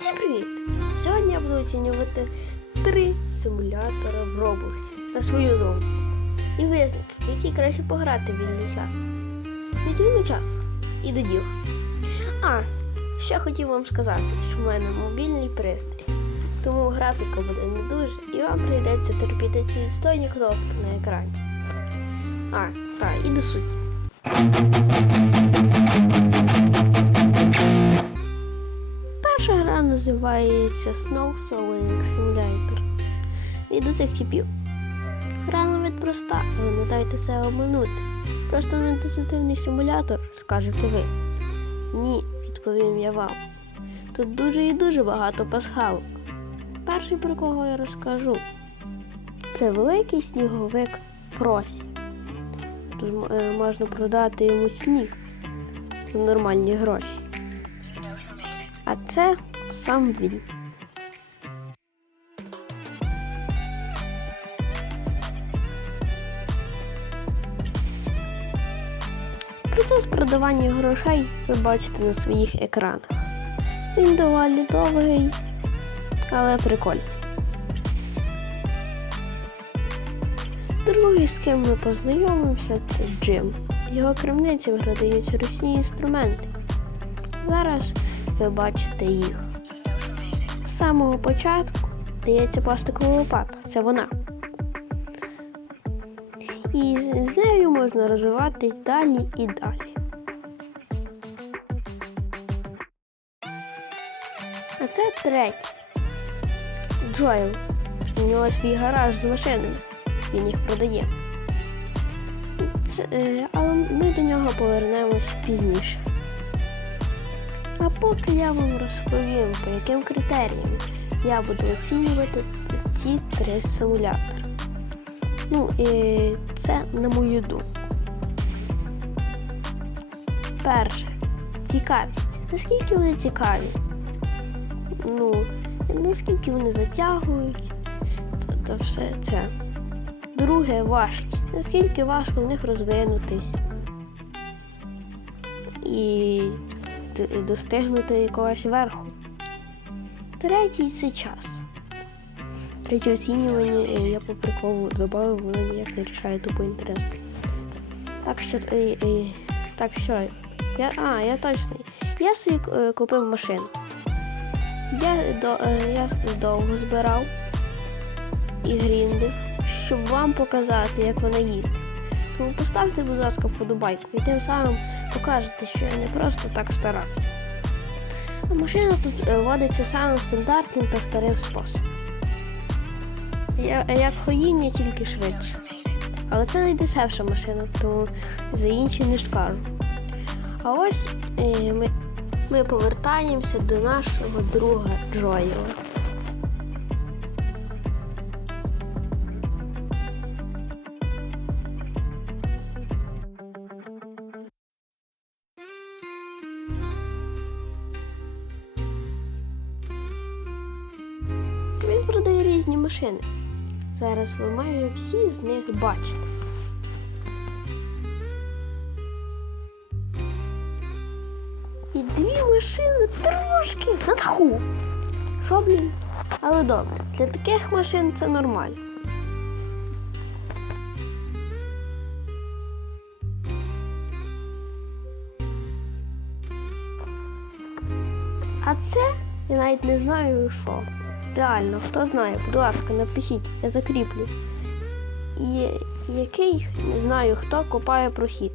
Всім привіт! Сьогодні я буду оцінювати три симулятори в Roblox на свою думку. І визначити, в який краще пограти в вільний час. Не час і до діла. А, ще хотів вам сказати, що в мене мобільний пристрій. Тому графіка буде не дуже і вам прийдеться терпіти ці відстойні кнопки на екрані. А, так, і до суті. Називається Snow Sowing Simulator. І до цих типів. Гра навіть проста, але не дайте себе обманути. Просто медитативний симулятор, скажете ви. Ні, відповім я вам. Тут дуже і дуже багато пасхалок. Перший про кого я розкажу. Це великий сніговик Фросі. Тут е, можна продати йому сніг за нормальні гроші. А це сам він. Процес продавання грошей ви бачите на своїх екранах. Він доволі довгий, але прикольний. Другий, з ким ми познайомимося, це Джим. Його крамниці продаються ручні інструменти. Зараз ви бачите їх. Самого початку дається пластикова лопата. Це вона. І з нею можна розвиватись далі і далі. А це третій. Джоел. У нього свій гараж з машинами. Він їх продає. Це, е, але ми до нього повернемось пізніше. Поки я вам розповім, по яким критеріям я буду оцінювати ці три симулятори. Ну, і це на мою думку. Перше, цікавість. Наскільки вони цікаві? Ну, наскільки вони затягують, та, та все це. Друге важкість. Наскільки важко в них розвинутись і достигнути якогось верху. Третій це час. Третє оцінювання я по приколу додав, воно ніяк не рішає тупо інтерес. Так що, так що, я, а, я точний. Я собі е, купив машину. Я, до, е, я довго збирав і гріндив, щоб вам показати, як вона їздить. Тому поставте, будь ласка, вподобайку і тим самим покажете, що я не просто так старався. Машина тут е, водиться самим стандартним та старим способом. Як хоїння, тільки швидше. Але це найдешевша машина, тому за інші не скажу. А ось е, ми, ми повертаємося до нашого друга Джоєла. Машини. Зараз ви майже всі з них бачите. І дві машини трошки на даху. Що, блін? Але добре, для таких машин це нормально. А це я навіть не знаю що. Реально, хто знає, будь ласка, напишіть, я закріплю. І який не знаю хто копає прохід.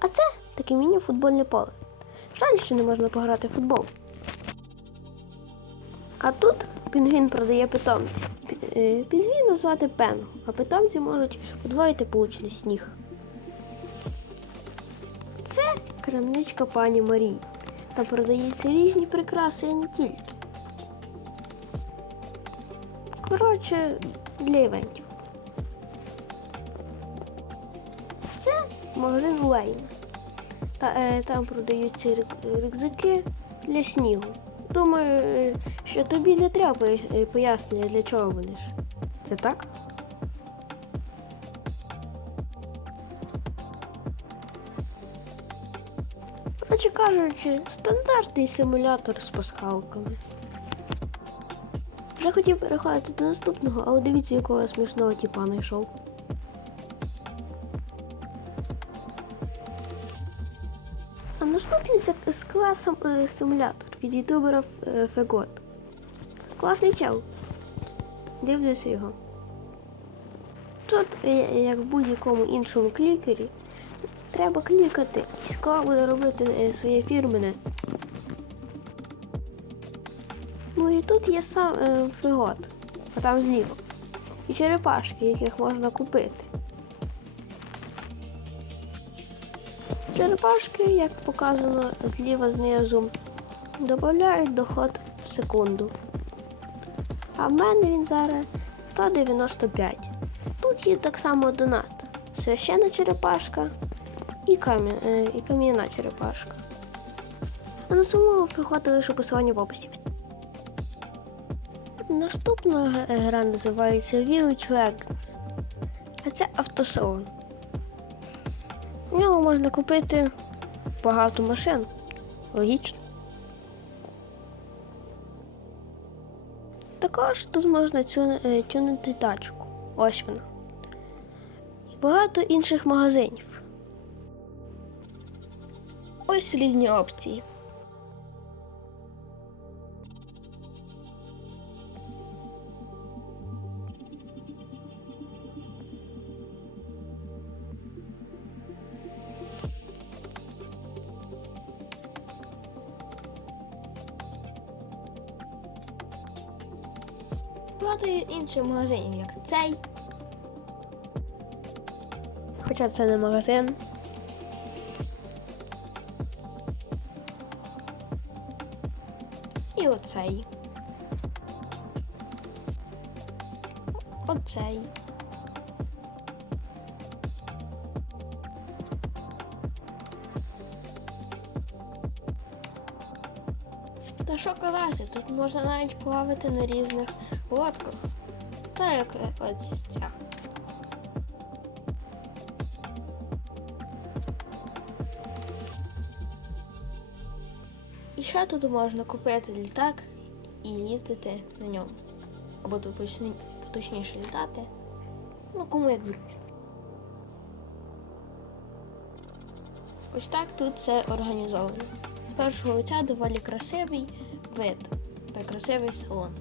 А це таке міні-футбольне поле. Жаль, що не можна пограти в футбол. А тут пінгвін продає питомців. Е, Пінгвіна Пенгу, а питомці можуть подвоїти получений сніг. Це крамничка пані Марії. Там продаються різні прикраси і не тільки. Коротше, для івентів. Це магазин Лейн. Та, е, там продаються рюк- рюкзаки для снігу. Думаю, що тобі не треба е, пояснення, для чого вони ж. Це так? Коротше кажучи, стандартний симулятор з пасхалками. Вже хотів переходити до наступного, але дивіться, якого смішного тіпа знайшов. А наступний це з класом е, симулятор від ютубера е, Фегот. Класний чел. Дивлюся його. Тут, е, як в будь-якому іншому клікері, треба клікати і скоро буде робити своє фірмене. Ну і тут є сам е, фігот, а там зліва. І черепашки, яких можна купити. Черепашки, як показано зліва знизу, додають доход в секунду. А в мене він зараз 195. Тут є так само донат. Священна черепашка і, кам'я, е, і кам'яна черепашка. А на самого фіготи лише посилання в описі. Наступна гра називається Village Legends. А це автосалон. В нього можна купити багато машин. Логічно. Також тут можна е, тюнити тачку. Ось вона. І багато інших магазинів. Ось різні опції. Багато інших магазинів, як цей. Хоча це не магазин. І оцей. Оцей. Та що казати, тут можна навіть плавати на різних лодках. Та як ось ця. І ще тут можна купити літак і їздити на ньому. Або точні- точніше літати. Ну, кому як зручно. Ось так тут це організовано. Першого лиця доволі красивий вид та красивий салон.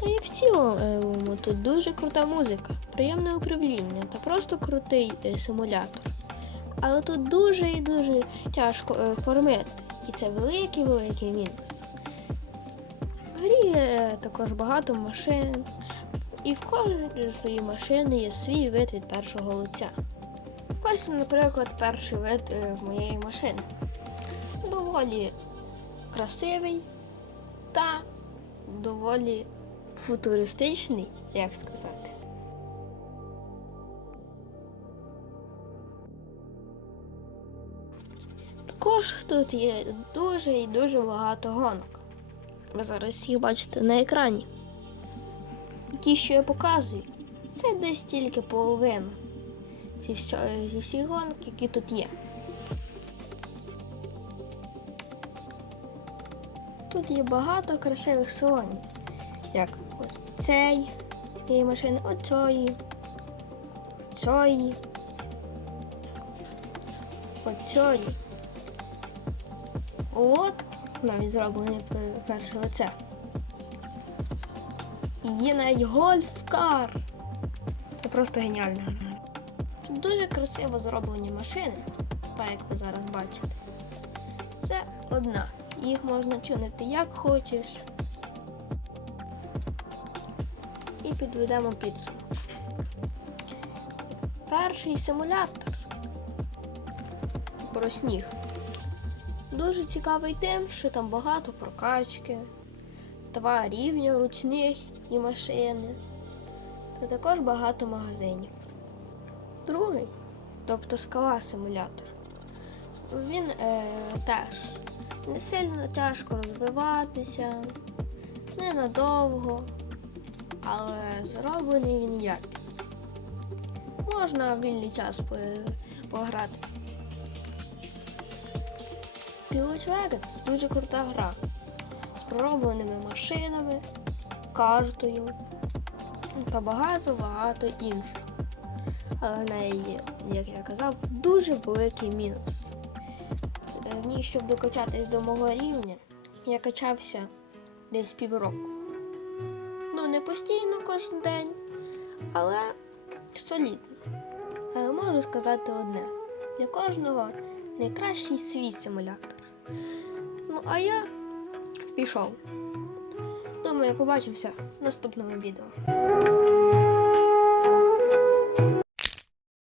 Та і в цілому тут дуже крута музика, приємне управління та просто крутий е, симулятор. Але тут дуже і дуже тяжко е, формити. І це великий-великий мінус. В грі є також багато машин, і в кожної машини є свій вид від першого лиця. Ось, наприклад, перший вид е, в моєї машини. Доволі красивий та доволі футуристичний, як сказати. Також тут є дуже і дуже багато гонок. Ви зараз їх бачите на екрані. Ті, що я показую, це десь тільки половина зі, всіх гонок, які тут є. Тут є багато красивих салонів, як ось цей, цієї машини, оцої, цієї, оцої. От навіть зроблений перше лице. І є навіть гольф-кар. Це просто геніальна гра. Тут дуже красиво зроблені машини, так як ви зараз бачите. Це одна. Їх можна чинити як хочеш. І підведемо підсумок. Перший симулятор про сніг. Дуже цікавий тим, що там багато прокачки, два рівня ручних і машини, та також багато магазинів. Другий, тобто скала симулятор, він е, теж не сильно тяжко розвиватися, ненадовго, але зроблений він якісно. Можна вільний час пограти. Village Vegas дуже крута гра з проробленими машинами, картою та багато-багато інших. Але в неї як я казав, дуже великий мінус. В ній, щоб докачатись до мого рівня, я качався десь півроку. Ну, не постійно кожен день, але солідно. Але можу сказати одне: для кожного найкращий свій симулятор. Ну, а я пішов. Думаю, побачимося в наступному відео.